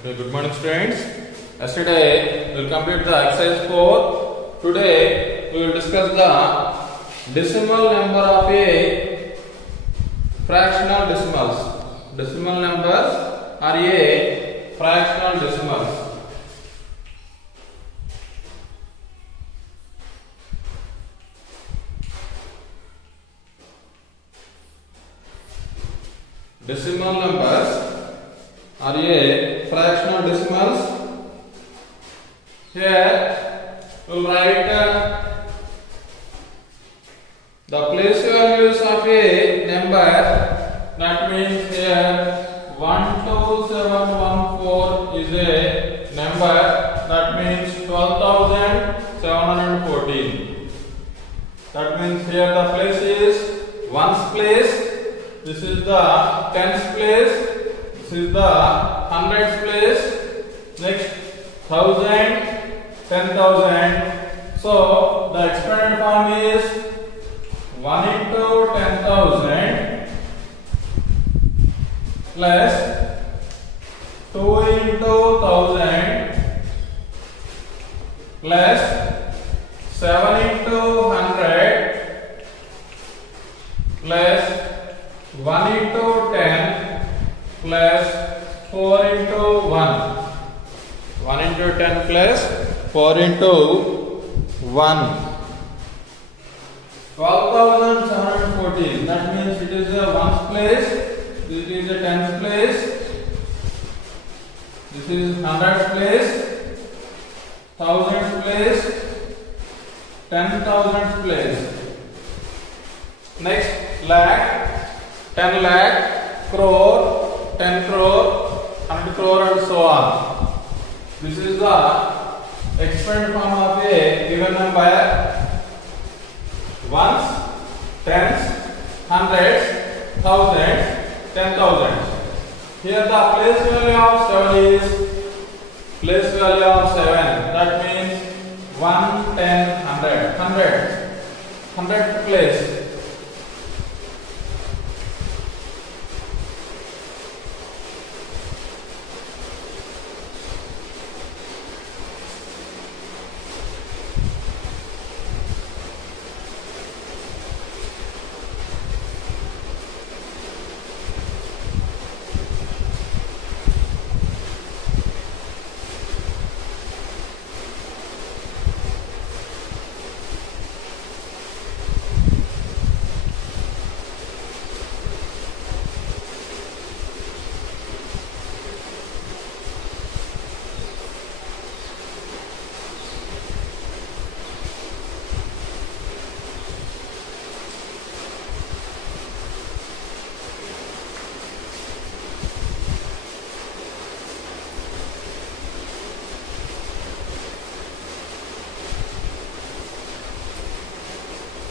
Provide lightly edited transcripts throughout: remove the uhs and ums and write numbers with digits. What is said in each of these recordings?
Okay, good morning students. Yesterday we will complete the exercise 4. Today we will discuss the decimal number of a fractional decimals. Decimal numbers are a fractional decimals. Decimal numbers are a fractional decimals. Here we will write the place values of a number. That means here 12714 is a number. That means 12,714. That means here the place is ones place. This is the tens place. This is the hundreds place. Next, thousand, 10,000. So the expanded form is 1 into 10,000 plus 2 into 1,000 plus 7 into 100 plus 1 into 10 plus 4 into 1. 1 into 10 plus 4 into 1. 12,714. That means it is a ones place. This is a tens place. This is hundreds place. Thousands place. 10,000 place. Next, lakh. 10 lakh, crore, 10 crore, 100 crore and so on. This is the expanded form of a given number. Ones, tens, hundreds, thousands, 10,000. Here the place value of 7 is place value of 7. That means 1, 10, 100. 100 place.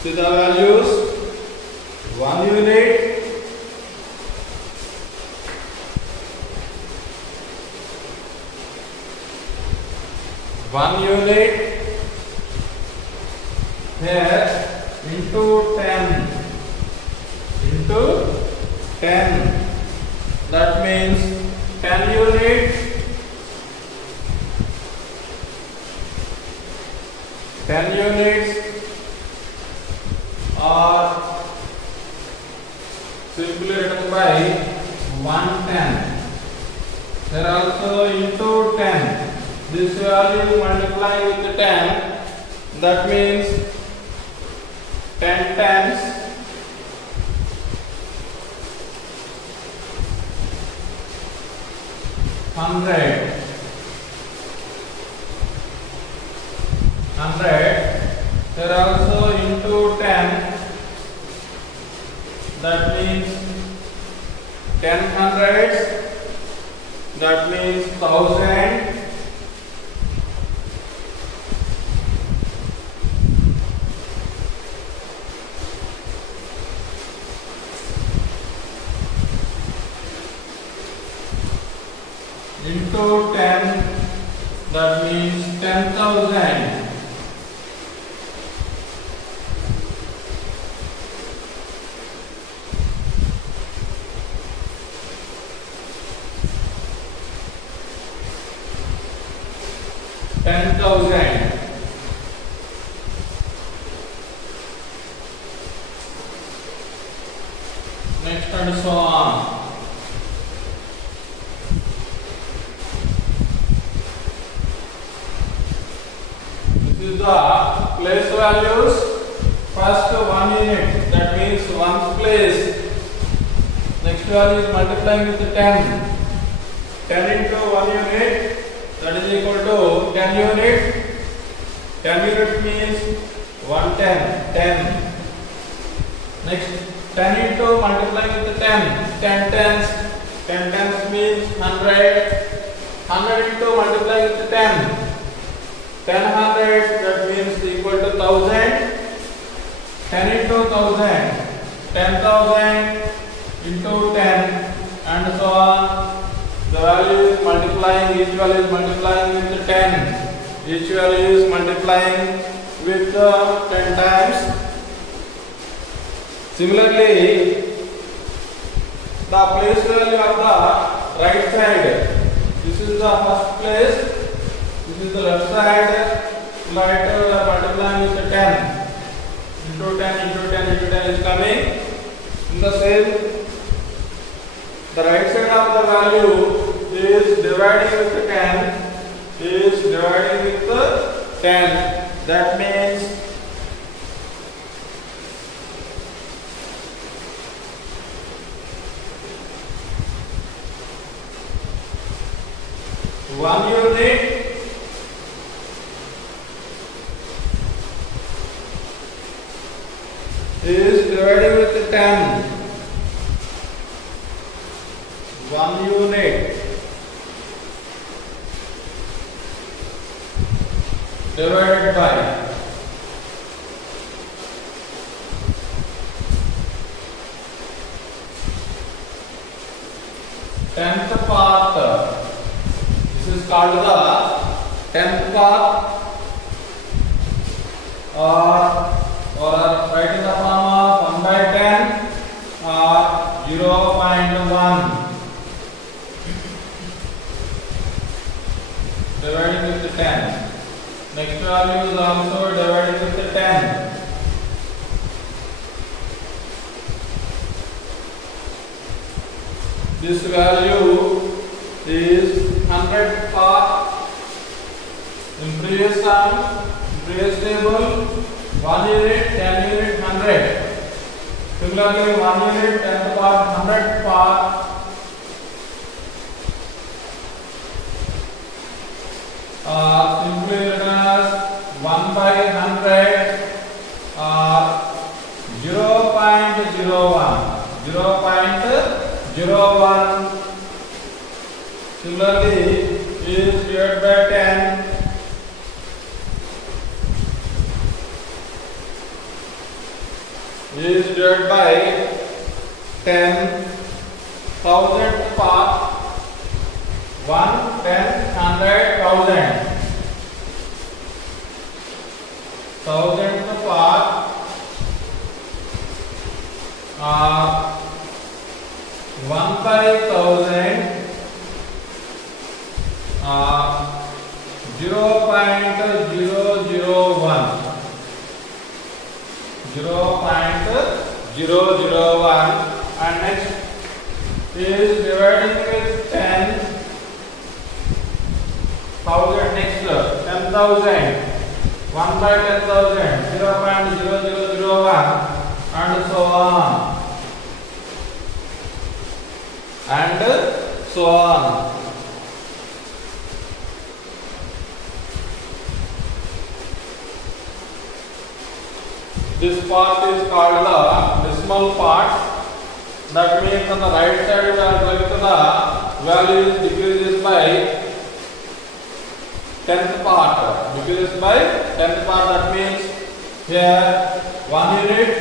See the values. 1 unit, 1 unit here into 10 into 10. That means 10 units, 10 units are simply written by 110. Here also into 10. This value multiply with 10. That means 10 times 100. 100. Here also into 10. That means 10 hundreds. That means 1,000. Into 10. That means 10,000. 10,000. Next and so on. This is the place values. First 1 unit, that means 1's place. Next value is multiplying with 10. 10 into 1 unit, that is equal to 10 unit. 10 unit means 110. 10. Next 10 into multiplying with 10. 10 tens. 10 tens means 100. 100 into multiplying with 10. 10 hundreds, that means equal to 1000. 10 into 1000. 10,000 into 10 and so on. The value is multiplying, each value is multiplying with 10. Each value is multiplying with 10 times. Similarly, the place value of the right side. This is the first place. This is the left side. Multiplying with 10. Into 10 into 10 into 10 is coming. In the same, the right side of the value is dividing with 10. Is dividing with 10. That means one unit is dividing with 10. 1 unit divided by tenth part. This is called the tenth part, or write in the form of 1 by 10 or 0.1. Dividing with 10. Next value is also dividing with 10. This value is 100 part. In previous sum, previous table, 1 unit, 10 unit, 100. Similarly, 1 unit, 10 part, 100 part. Simply written as 1 by 100 or 0.01. 0.01. Similarly, is divided by 10. Is divided by 10. 1000 part. 1, 10, 100, 1000. 1000th part. 1 by 1000. 0.001. 0.001. And next is dividing with 10. 1000 next 10,000. 1 by 10,000. 0.0001 and so on. And so on. This part is called the decimal part. That means on the right side we are going to the value decreases by 10th part. Decreases by 10th part. That means here 1 unit.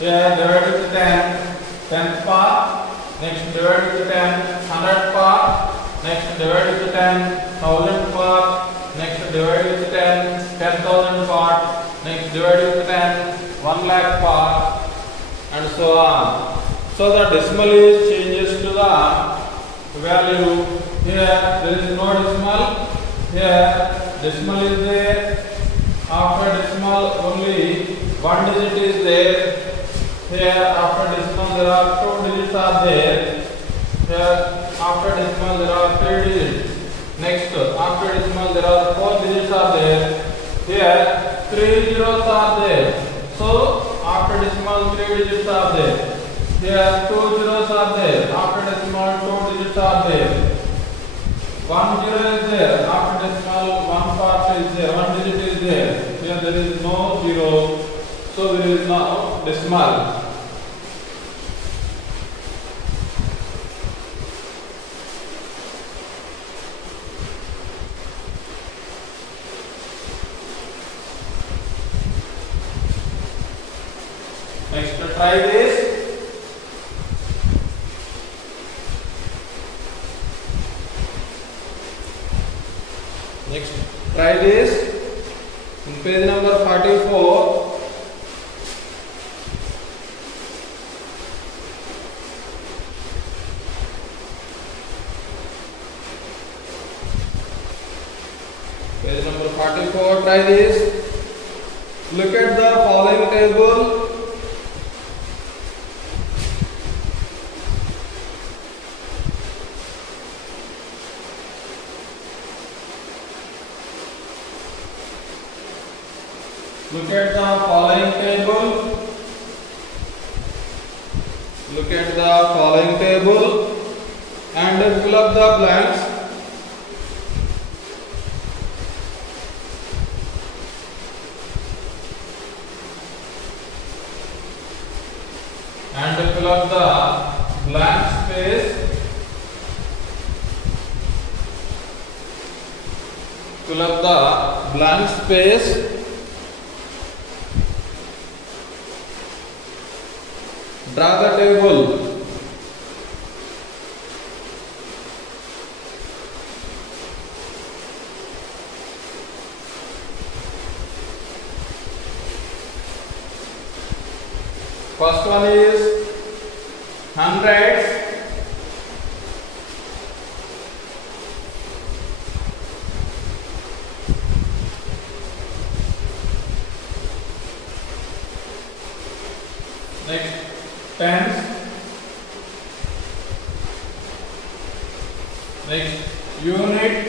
Here divided with 10. 10th part. Next divided with 10. 100 part. Next divided with 10. 1000 part. Next divided with 10. 10,000 part. Next divided with 10. 1 lakh part, and so on. So the decimal is changes to the value. Here there is no decimal. Here decimal is there. After decimal only one digit is there. Here after decimal there are two digits are there. Here after decimal there are three digits. Next after decimal there are four digits are there. Here three zeros are there. So after decimal three digits are there. Here two zeros are there. After decimal two digits are there. 1 0 is there. After decimal one part is there. One digit is there. Here there is no zero. So there is no decimal. Next, try this. Next, try this. In page number 44. Page number 44. Try this. Look at the following table. Look at the following table. Look at the following table and fill up the blanks. And fill up the blank space. Fill up the blank space. Draw the table. First one is hundreds. Next, tens. Next, unit.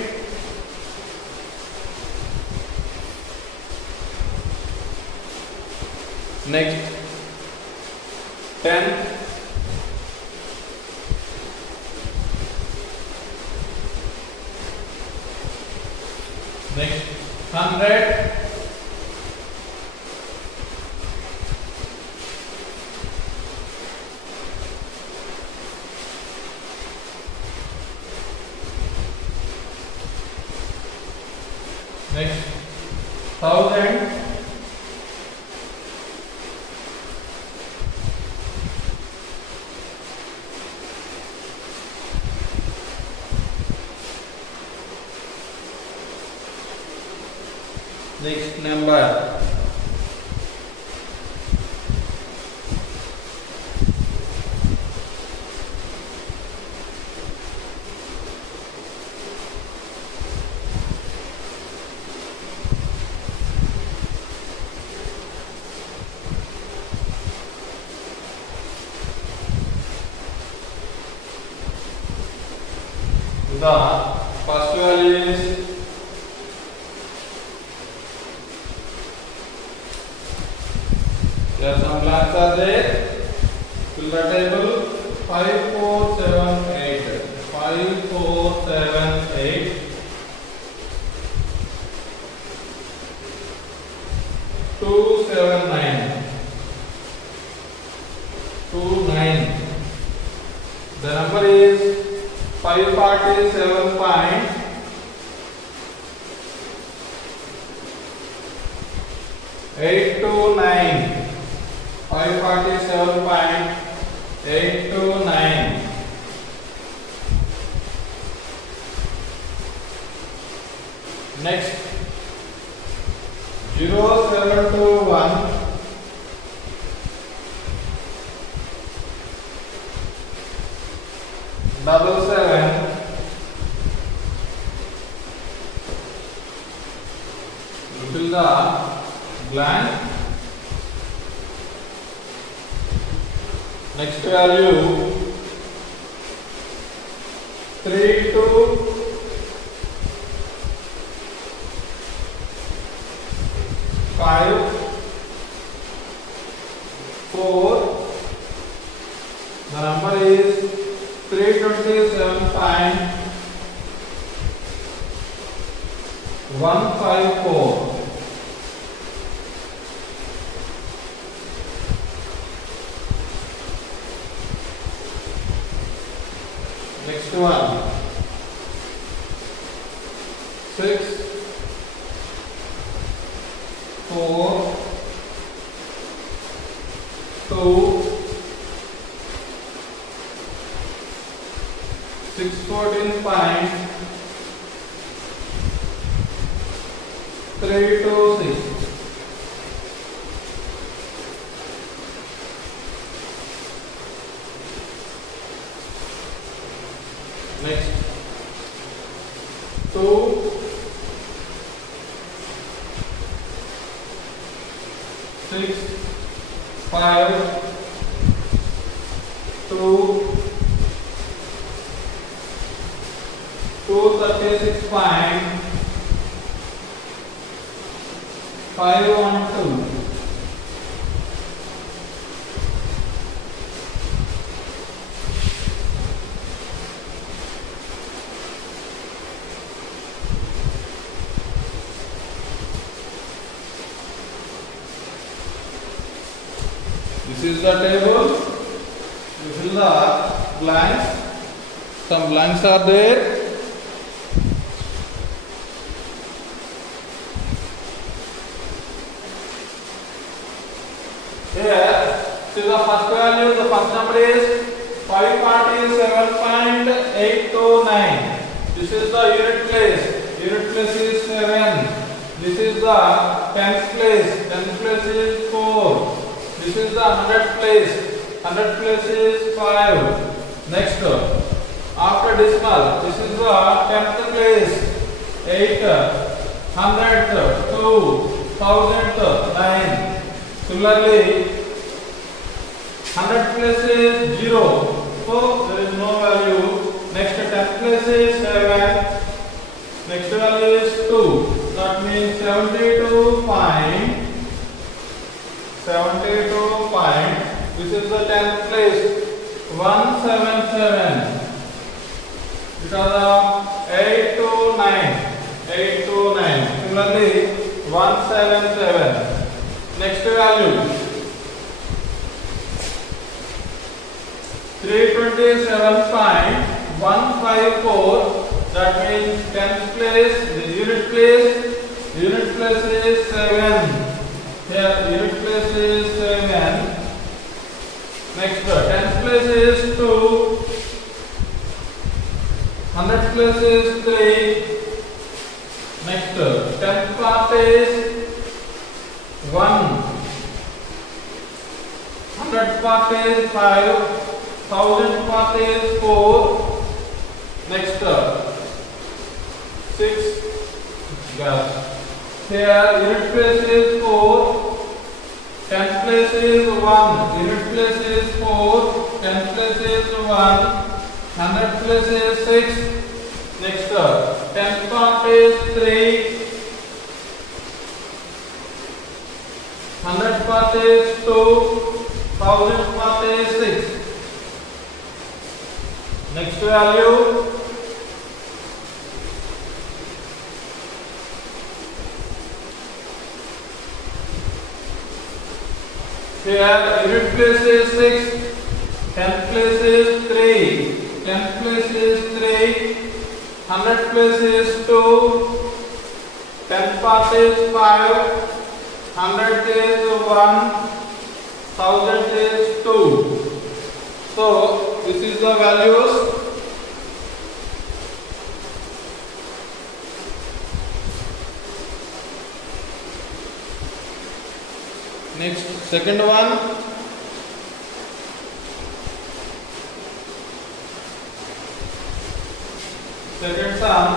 Next, ten. Next, 100. Next, 1000. Next number. The first value is there are some blanks are there. Fill the table. 5 4 7 8. 5 4 7 8. 2 7 9. 2 9. The number is 547 point 829. 547.829. Next, 0721 7 7 the blank. Next value 3 to 5 4. The number is 327.154. Next one 6 4 2 614.326. Next 2 6 5 2 236.512. This is the table. This is the blanks. Some blanks are there. Here, see the first value. The first number is 547.829. This is the unit place. Unit place is 7. This is the tens place. Tens place is 4. This is the hundredth place. Hundredth place is 5. Next, after decimal, this is the 10th place. 8. 100th, 2. 1000th, 9. Similarly, 100th place is 0. So there is no value. Next, 10th place is 7. Next value is 2. That means 72 point. This is the 10th place. 177. Because of 8 to 9. 8 to 9. Similarly, 177. Next value 327.154. That means 10th place. The unit place is 7. Here unit place is 7. Next 10th place is 2. 100th place is 3. Next 10th part is 1. 100th part is 5. 1000th part is 4. Next 6. Yes. Here unit place is 4. 10th place is 1. Unit place is 4. 10th place is 1. 100th place is 6. Next 10th part is 3. 100th part is 2. 1000th part is 6. Next value here unit place is 6. 10th place is 3. 10th place is 3. 100th place is 2. 10th part is 5. 100th is 1. 1000th is 2. So this is the values. Next, second one. Second sum.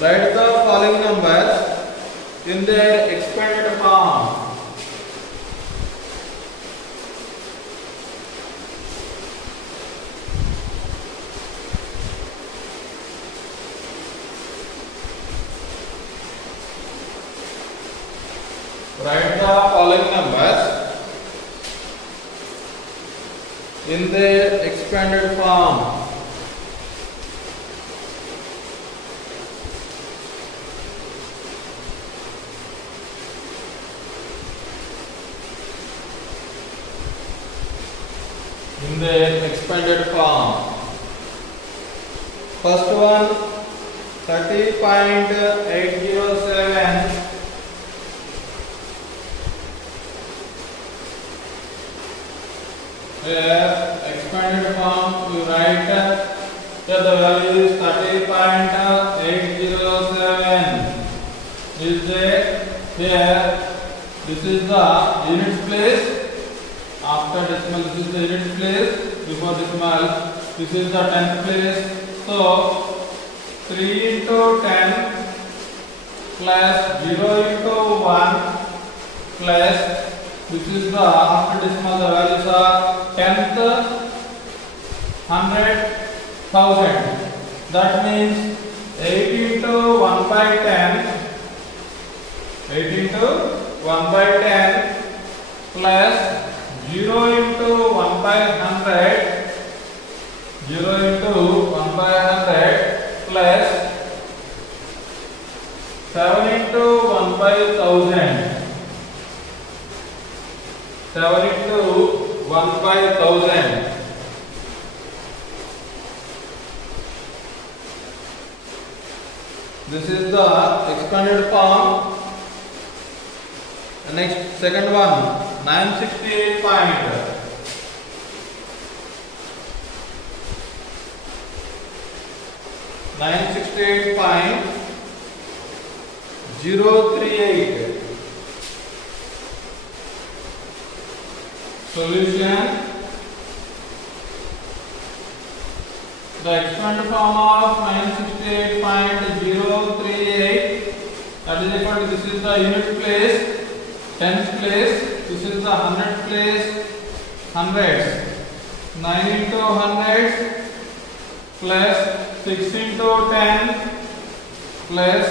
Write the following numbers in their expanded form. Write the following numbers in their expanded form. In the expanded form. First one 30.807 here expanded form we write here the value is 30.807 is there here this is the units place. After decimal, this is the unit place. Before decimal, this is the tenth place. So 3 into 10 plus 0 into 1 plus this is the after decimal the values are tenth, 100,000. That means 8 into 1 by 10. 8 into 1 by 10 plus 0 into 1 by 100, 0 into 1 by 100 plus 7 into 1 by 1000, 7 into 1 by 1000. This is the expanded form. The next second one 968 point. 968.038. Solution. The expanded form of 968.038 that is equal to this is the unit place, tenth place. This is the 100th place, hundreds. 9 into 100 plus 6 into 10 plus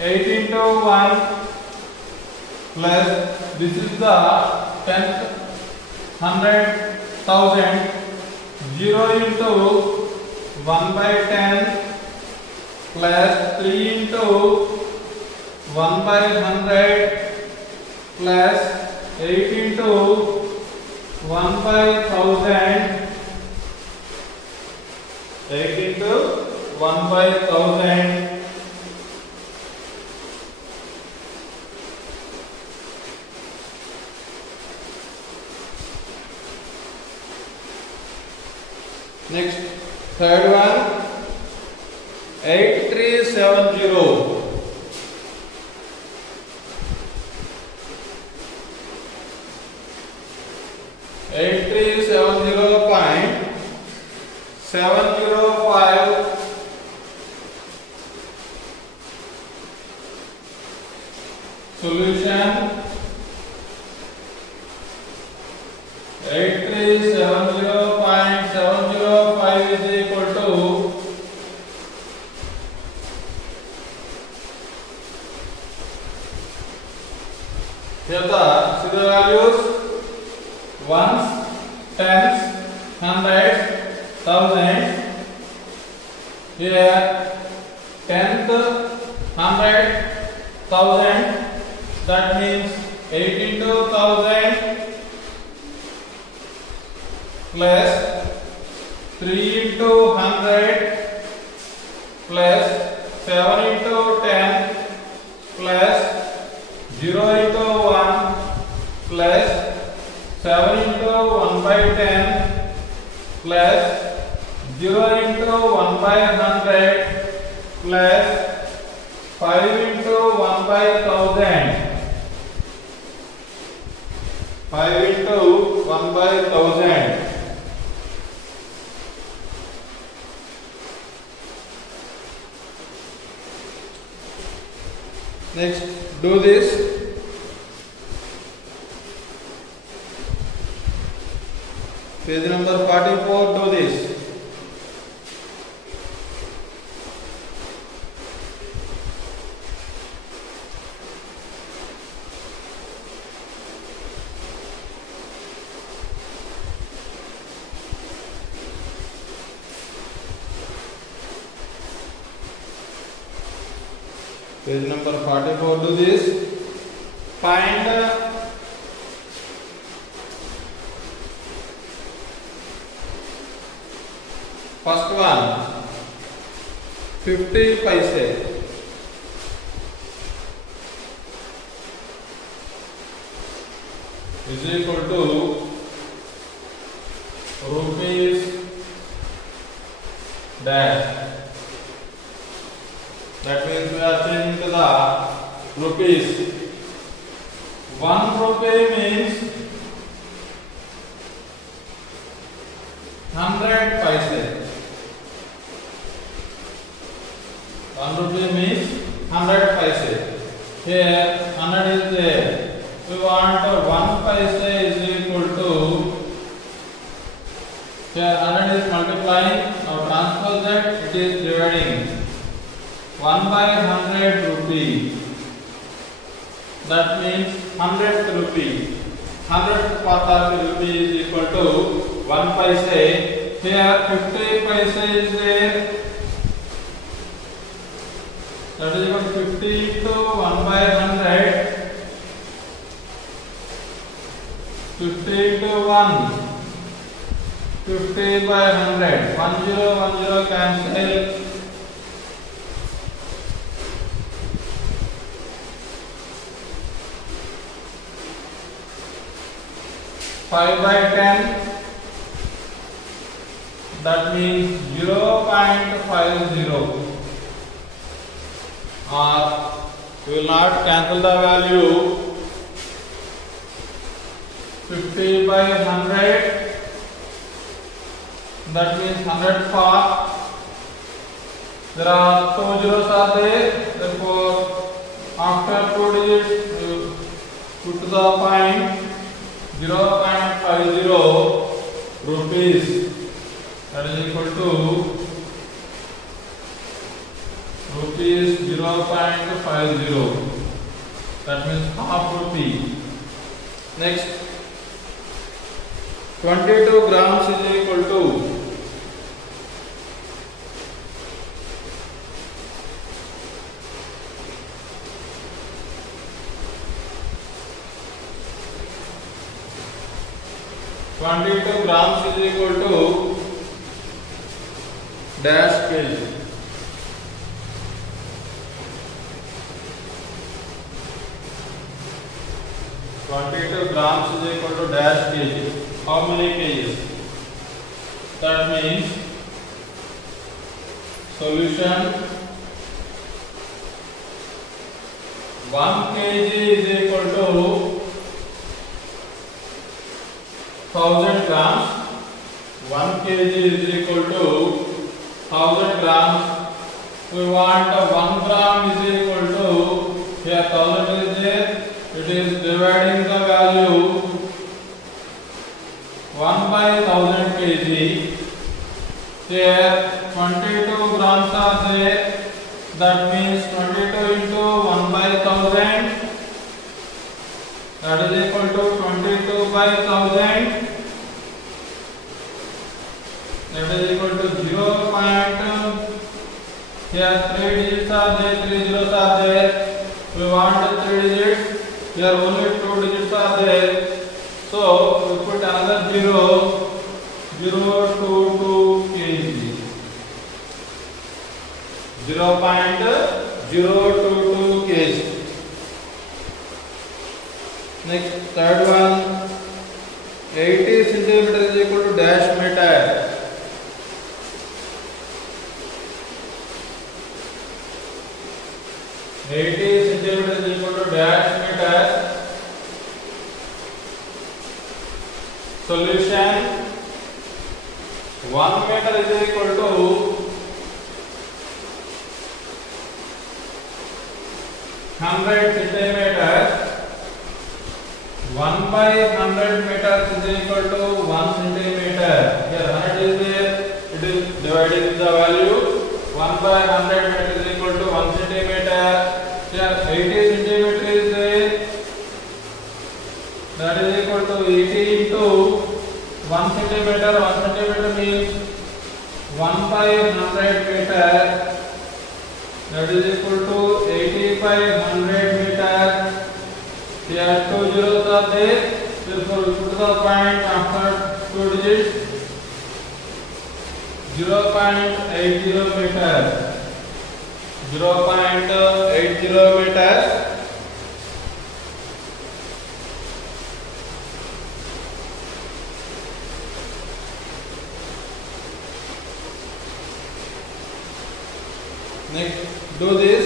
8 into 1 plus this is the 10th, 100,000. 0 into 1 by 10 plus 3 into 1 by 100 plus 8 into 1 by 1000, 8 into 1 by 1000. Next, third one 8370. 8370.705 solution. 8370.705 is equal to here the values ones, tens, hundreds, thousands. Here tenth, 100,000. That means 8 into 1000 plus 3 into 100 plus 7 into 10 plus 0 into 1 plus 7 into 1 by 10 plus 0 into 1 by 100 plus 5 into 1 by 1000. 5 into 1 by 1000. Next, do this. Page number 44, do this. Page number 44, do this. Find first one, 50 paise. Is equal to rupees dash. That means we are changing to the rupees. 1 rupee means 100 paise. 1 rupee means 100 paise. Here 100 is there. We want 1 paise is equal to, here 100 is multiplying. Now transpose that, it is dividing. 1 by 100 rupee. That means 100th rupee. 100th part of the rupee is equal to 1 paise. Here 50 paise is there. That is equal to 50 to 1 by 100. 50 to 1. 50 by 100. 1 0 1 0 cancel. 5 by 10, that means 0.50, or we will not cancel the value. 50 by 100, that means 100 part. There are 2 zeros are there, therefore after 2 digits put to the point 0.50 rupees, that is equal to rupees 0.50, that means half rupee. Next, 22 grams is equal to 22 grams is equal to dash kg. Grams is equal to dash kg. How many kgs? That means solution 1 kg is equal to 1000 grams. 1 kg is equal to 1000 grams. We want 1 gram is equal to, here 1000 is there, it is dividing the value 1 by 1000 kg. Here 22 grams are there, that means 22 into 1 by 1000, that is equal to 22 by 1000, that is equal to 0. Here 3 digits are there, 3 zeros are there. We want 3 digits. Here only 2 digits are there. So we put another 0, 0.022 kg. 0.022 kg. Next, third one, 80 centimeter is equal to dash meter. 80 centimeter is equal to dash meter. Solution 1 meter is equal to 100 centimeters. 1 by 100 meters is equal to 1 centimeter. Here 100 is there. It is divided with the value. 1 by 100 meters is equal to 1 centimeter. Here 80 centimeter is there. That is equal to 80 into 1 centimeter. 1 centimeter means 1 by 100 meter. That is equal to 80 by 100 meter. Here 2 zeros are there. Therefore, we put the point after 2 digits. 0.80 meter. 0.80 meter. Next, do this.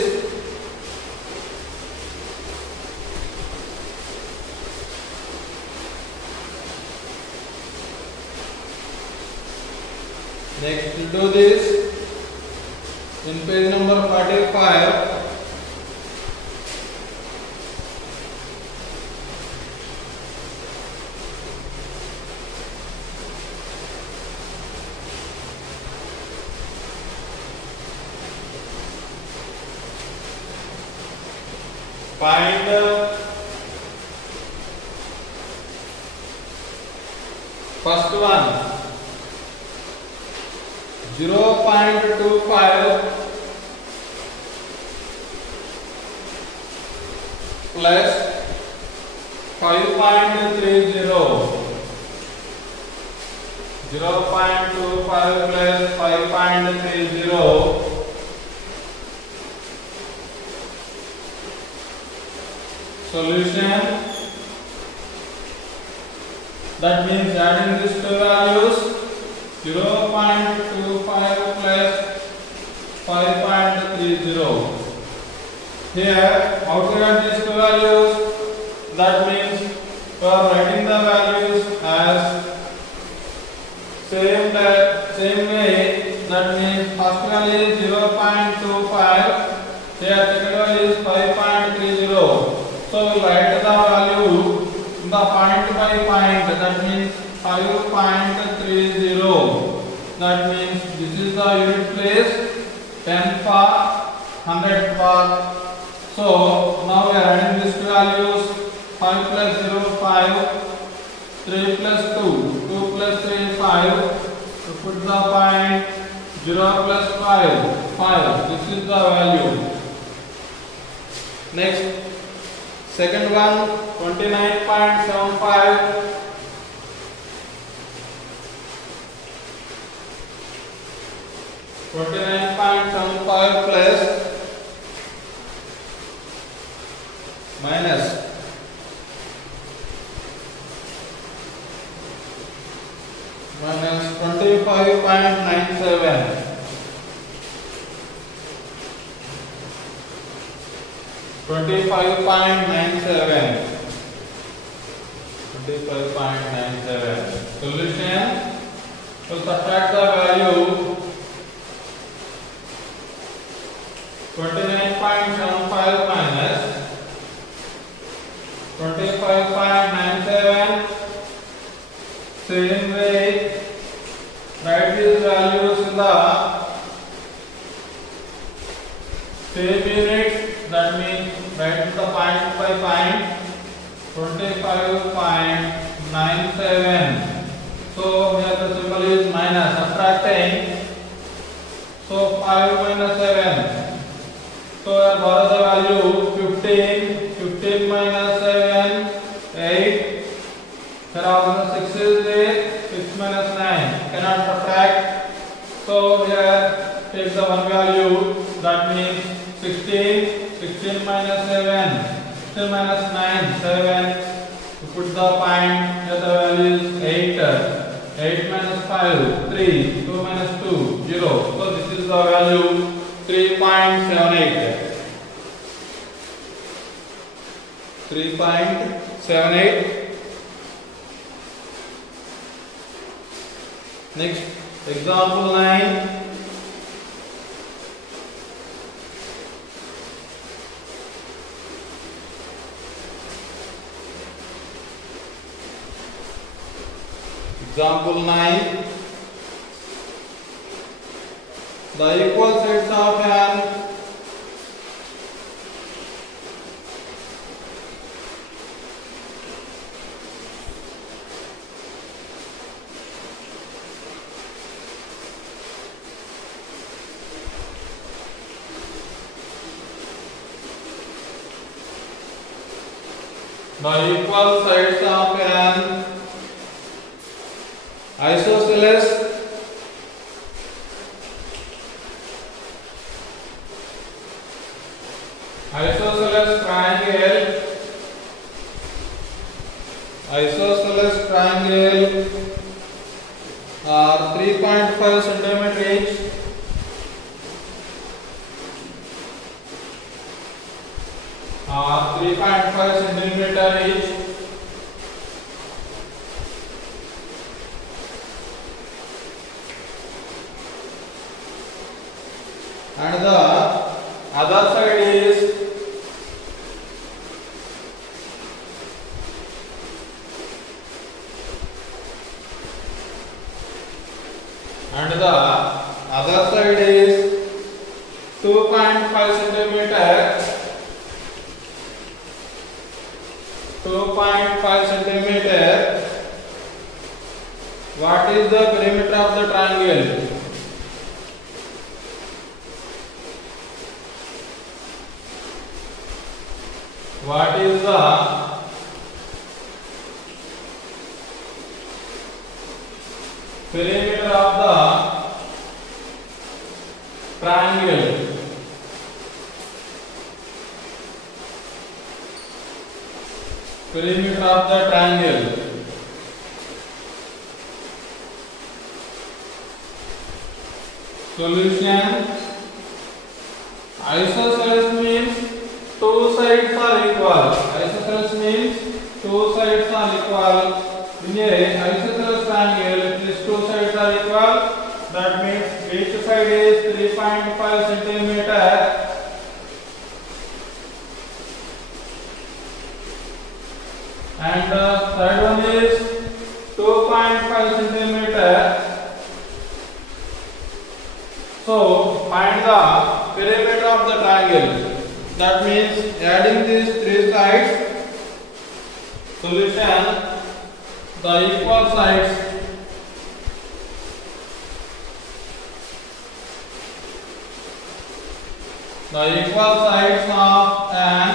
Next, do this in page number 45. Find first one. 0.25 plus 5.30. 0.25 plus 5.30. Solution. That means adding these two values. 0.25 plus 5.30. Here, how to add these two values? That means we are writing the values as same way. That means first value is 0.25. Here, second value is 5.30. So we write the value in the point by point. That means 5.30. That means this is the unit place. 10 for 100 for. So now we are adding these two values. 5 plus 0 5. 3 plus 2. 2 plus 3 5. To put the point 0 plus 5 5. This is the value. Next, second one 29.75. 29.75 plus minus 25.97. 25.97. Solution. To subtract the value 29.75 minus 25.97. Same way, write these values in the same units. That means write the point by point. 25.97. So here the symbol is minus, subtracting. So 5 minus 7. So I borrow the value 15. 15 minus 7, 8. Here also 6 is there. 6 minus 9. Cannot subtract. So here take the one value. That means 16. 16 minus 7. 16 minus 9, 7. To put the point, here the value is 8. 8 minus 5, 3. 2 minus 2, 0. So this is the value 3.78. 3.78. Next, example 9. 1 Example 9. The equal sides of an isosceles triangle are 3.5 centimeter each. Are 3.5 centimeter each. And the other side is other side is 2.5 centimeter. 2.5 centimeter. What is the perimeter of the triangle? What is the perimeter of the triangle? Perimeter of the triangle. Solution. Isosceles means two sides are equal. Isosceles means two sides are equal. In a isosceles triangle, these two sides are equal. That means each side is 3.5 centimeter. And the third one is 2.5 centimeter. So find the perimeter of the triangle. That means adding these three sides. Solution. The equal sides. The equal sides of an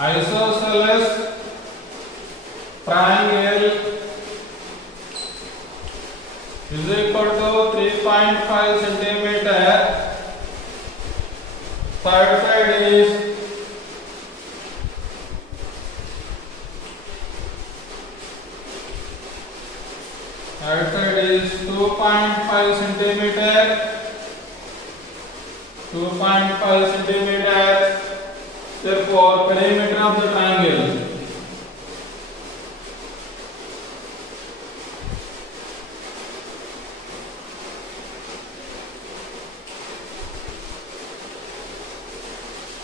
isosceles triangle is equal to 3.5 centimeter. Third side is third side is 2.5 centimeter. 2.5 centimeter. Therefore, perimeter of the triangle.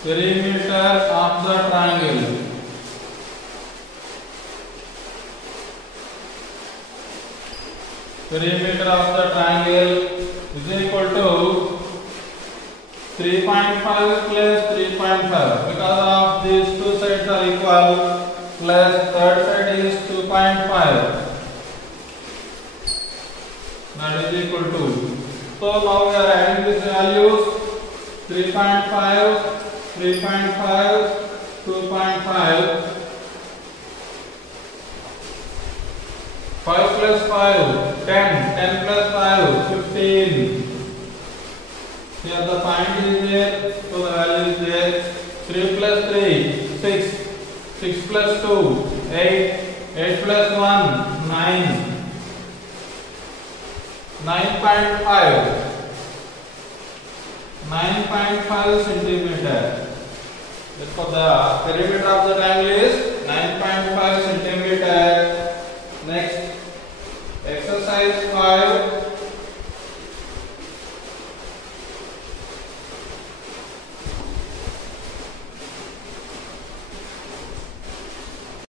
Perimeter of the triangle. Perimeter of the triangle is equal to 3.5 plus 3.5 because of these two sides are equal, plus third side is 2.5, that is equal to. So now we are adding these values: 3.5, 3.5, 2.5. 5 plus 5, 10, 10 plus 5, 15. Here the point is there, so the value is there. 3 plus 3, 6, 6 plus 2, 8, 8 plus 1, 9, 9.5, 9.5 centimeter. Therefore, the perimeter of the triangle is 9.5 centimeter. Next, exercise 5.